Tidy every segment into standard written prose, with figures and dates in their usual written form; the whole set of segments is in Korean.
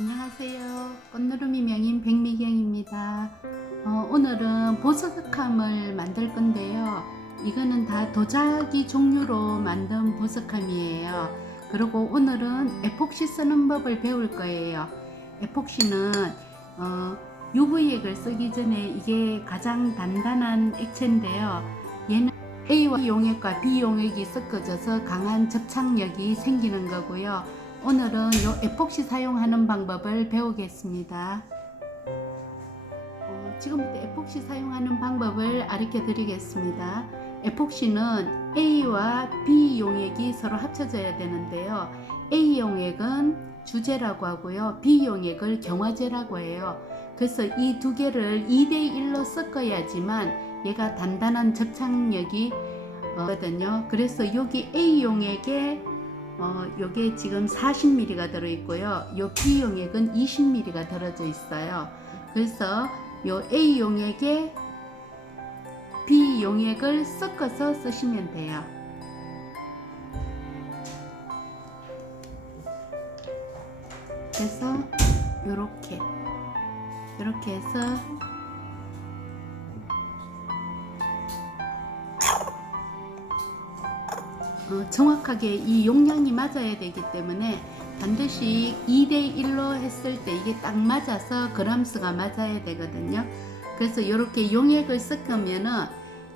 안녕하세요. 꽃누르미 명인 백미경입니다. 오늘은 보석함을 만들 건데요. 이거는 다 도자기 종류로 만든 보석함이에요. 그리고 오늘은 에폭시 쓰는 법을 배울 거예요. 에폭시는 UV액을 쓰기 전에 이게 가장 단단한 액체인데요. 얘는 A와 용액과 B 용액이 섞어져서 강한 접착력이 생기는 거고요. 오늘은 요 에폭시 사용하는 방법을 배우겠습니다. 지금부터 에폭시 사용하는 방법을 가르쳐 드리겠습니다. 에폭시는 A와 B 용액이 서로 합쳐져야 되는데요. A 용액은 주재라고 하고요. B 용액을 경화제라고 해요. 그래서 이 두 개를 2대1로 섞어야지만 얘가 단단한 접착력이 거든요. 그래서 여기 A 용액에 요게 지금 40ml가 들어있고요. 요 B 용액은 20ml가 들어져 있어요. 그래서 요 A 용액에 B 용액을 섞어서 쓰시면 돼요. 그래서 요렇게 해서 정확하게 이 용량이 맞아야 되기 때문에 반드시 2대1로 했을 때 이게 딱 맞아서 그람수가 맞아야 되거든요. 그래서 이렇게 용액을 섞으면은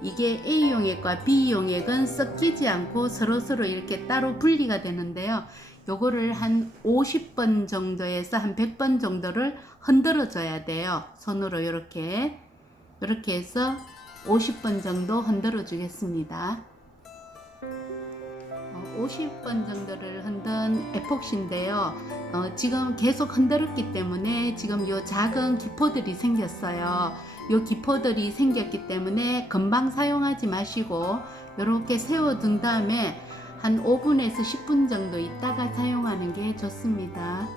이게 A 용액과 B 용액은 섞이지 않고 서로서로 이렇게 따로 분리가 되는데요. 요거를 한 50번 정도에서 한 100번 정도를 흔들어 줘야 돼요. 손으로 이렇게 해서 50번 정도 흔들어 주겠습니다. 50번 정도를 흔든 에폭시인데요. 지금 계속 흔들었기 때문에 지금 요 작은 기포들이 생겼어요. 요 기포들이 생겼기 때문에 금방 사용하지 마시고 이렇게 세워둔 다음에 한 5분에서 10분 정도 있다가 사용하는 게 좋습니다.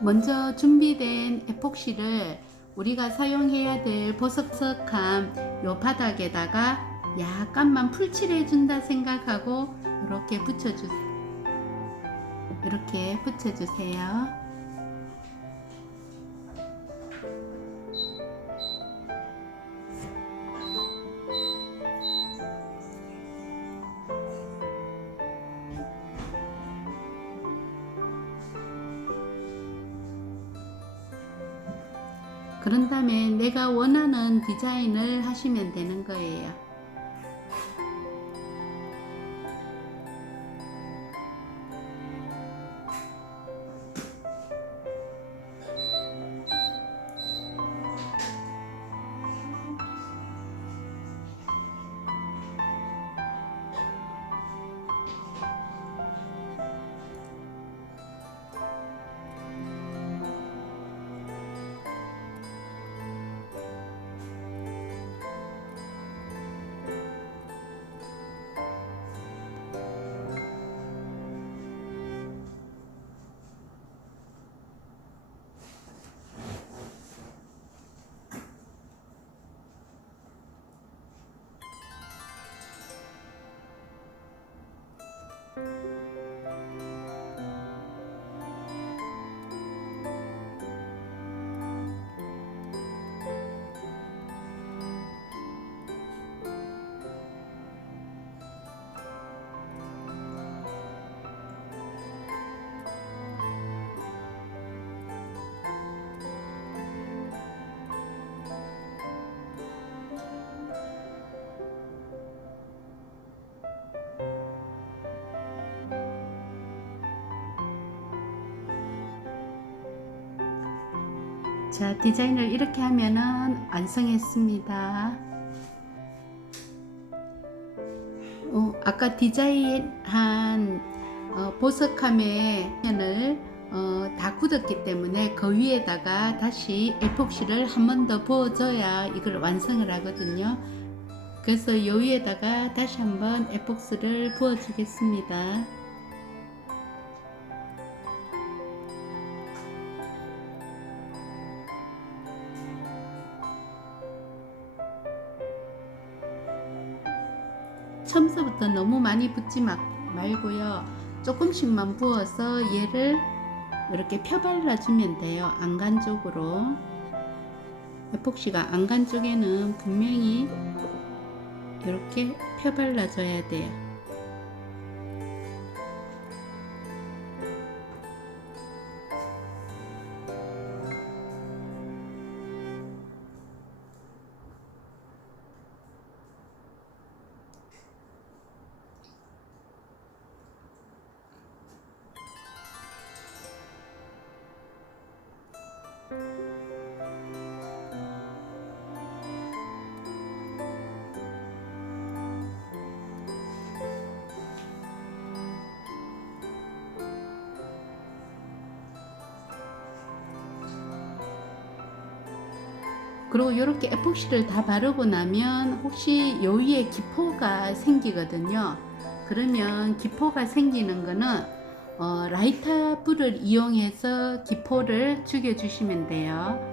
먼저 준비된 에폭시를 우리가 사용해야 될 보석함 요 바닥에다가 약간만 풀칠해 준다 생각하고 이렇게 붙여주세요. 그런 다음에 내가 원하는 디자인을 하시면 되는 거예요. 자, 디자인을 이렇게 하면은 완성했습니다. 아까 디자인한 보석함의 면을 다 굳었기 때문에 그 위에다가 다시 에폭시를 한 번 더 부어줘야 이걸 완성을 하거든요. 그래서 요 위에다가 다시 한번 에폭스를 부어 주겠습니다. 처음서부터 너무 많이 붓지 말고요. 조금씩만 부어서 얘를 이렇게 펴발라 주면 돼요. 안간 쪽으로. 에폭시가 안간 쪽에는 분명히 이렇게 펴발라 줘야 돼요. 그리고 이렇게 에폭시를 다 바르고 나면 혹시 요 위에 기포가 생기거든요. 그러면 기포가 생기는 거는 라이터 불을 이용해서 기포를 죽여 주시면 돼요.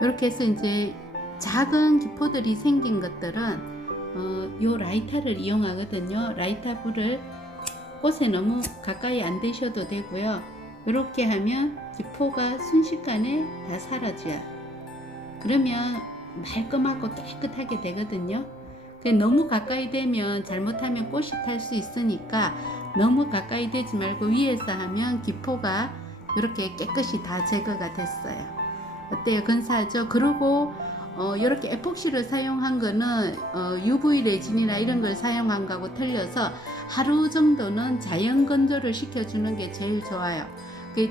이렇게 해서 이제 작은 기포들이 생긴 것들은 요 라이터를 이용하거든요. 라이터 불을 꽃에 너무 가까이 안 대셔도 되고요. 이렇게 하면 기포가 순식간에 다 사라져요. 그러면 말끔하고 깨끗하게 되거든요. 너무 가까이 되면 잘못하면 꽃이 탈 수 있으니까 너무 가까이 되지 말고 위에서 하면 기포가 이렇게 깨끗이 다 제거가 됐어요. 어때요? 근사하죠? 그리고 이렇게 에폭시를 사용한 거는 UV 레진이나 이런 걸 사용한 거하고 틀려서 하루 정도는 자연 건조를 시켜주는 게 제일 좋아요.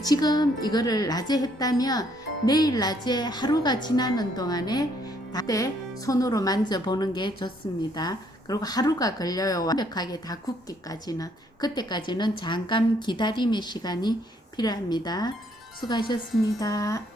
지금 이거를 낮에 했다면 내일 낮에 하루가 지나는 동안에 그때 손으로 만져보는 게 좋습니다. 그리고 하루가 걸려요. 완벽하게 다 굳기까지는. 그때까지는 잠깐 기다림의 시간이 필요합니다. 수고하셨습니다.